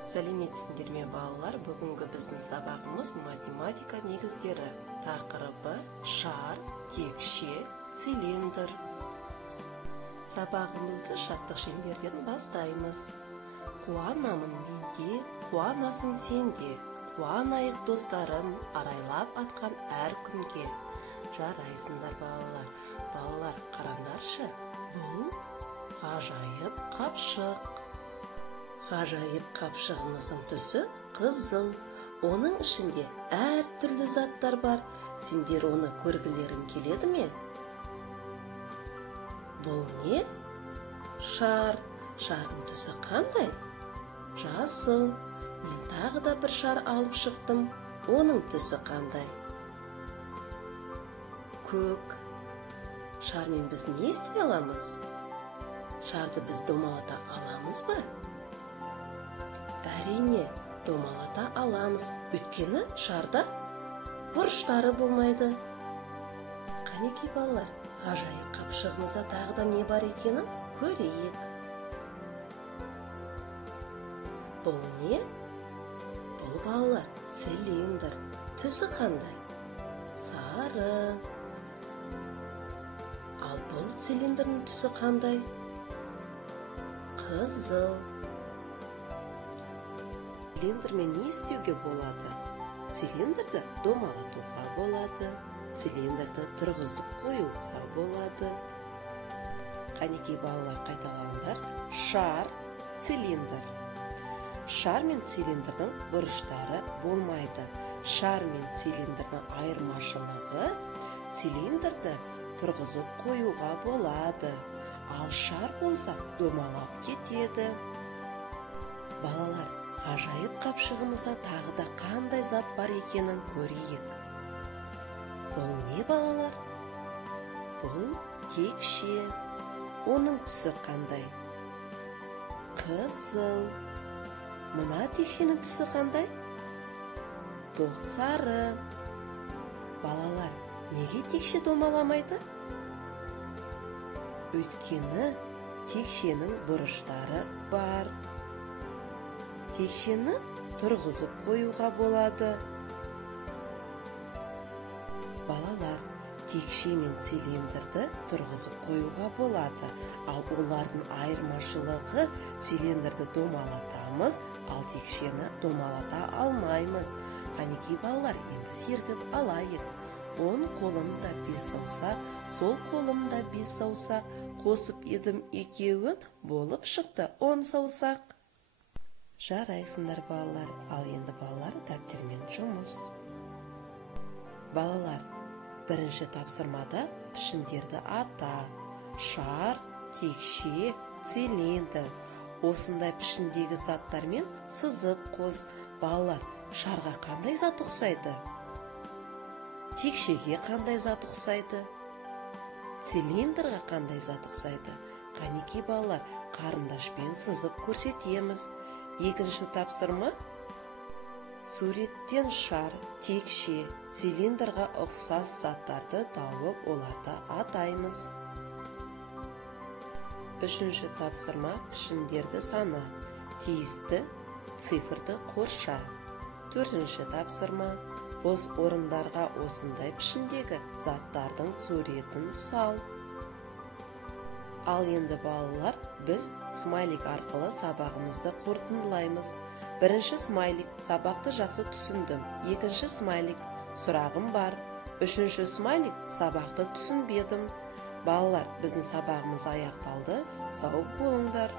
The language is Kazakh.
Сәлеметсіңдер ме балалар? Бүгінгі біздің сабағымыз математика негіздері. Тақырыбы шар, текше, цилиндр. Сабағымызды шаттық шеңберден бастаймыз. Қуанамын менде, қуанасың сенде. Қуанайық достарым, арайлап атқан әр күнге. Жарайсыңдар балалар. Балалар, қараңдаршы, бұл ғажайып қапшық. Ғажайып қапшығымыздың түсі қызыл. Оның ішінде әр түрлі заттар бар. Сендер оны көргілерің келеді ме? Бұл не? Шар. Шардың түсі қандай? Жасыл. Мен тағы да бір шар алып шықтым. Оның түсі қандай? Көк. Шармен біз не істей аламыз? Шарды біз домалата аламыз ба? Әрине, домалата аламыз. Өйткені шарда бұрыштары болмайды. Қанекей балалар, ғажайып қапшығымызда тағы да не бар екенін көрейік. Бұл не? Бұл балалар цилиндр. Түсі қандай? Сары. Ал бұл цилиндрдің түсі қандай? Қызыл. Цилиндрмен не істеуге болады? Цилиндрді домалатуға болады. Цилиндрді тұрғызып қоюға болады. Қанекей балалар, қайталаңдар. Шар, цилиндр. Шар мен цилиндрдің бұрыштары болмайды. Шар мен цилиндрдің айырмашылығы цилиндрді тұрғызып қоюға болады. Ал шар болса домалап кетеді. Балалар, ғажайып қапшығымызда тағы да қандай зат бар екенін көрейік. Бұл не балалар? Бұл текше. Оның түсі қандай? Қызыл. Мына текшенің түсі қандай? Тоқ сары. Балалар, неге текше домаламайды? Өйткені текшенің бұрыштары бар. Текшені тұрғызып қоюға болады. Балалар, текше мен цилиндрді тұрғызып қоюға болады. Ал олардың айырмашылығы цилиндрді домалатамыз, ал текшені домалата алмаймыз. Қанекей балалар, енді сергіп алайық. Он қолымда 5 саусақ, сол қолымда 5 саусақ. Қосып едім екеуін, болып шықты 10 саусақ. Жарайсыңдар балалар, ал енді балалар дәптермен жұмыс. Балалар, бірінші тапсырмада пішіндерді ата. Шар, текше, цилиндр. Осындай пішіндегі заттармен сызып қос. Балалар, шарға қандай зат ұқсайды? Текшеге қандай зат ұқсайды? Цилиндрға қандай зат ұқсайды? Қанекей балалар, қарындашпен сызып көрсетеміз. Екінші тапсырма. Суреттен шар, текше, цилиндрға ұқсас заттарды тауып, оларды атаймыз. Үшінші тапсырма. Пішіндерді сана. Тиісті цифрды қорша. Төртінші тапсырма. Бос орындарға осындай пішіндегі заттардың суретін сал. Ал енді балалар, біз смайлик арқылы сабағымызды қорытындылаймыз. Бірінші смайлик: сабақты жақсы түсіндім. Екінші смайлик: сұрағым бар. Үшінші смайлик: сабақты түсінбедім. Балалар, біздің сабағымыз аяқталды. Сау болыңдар.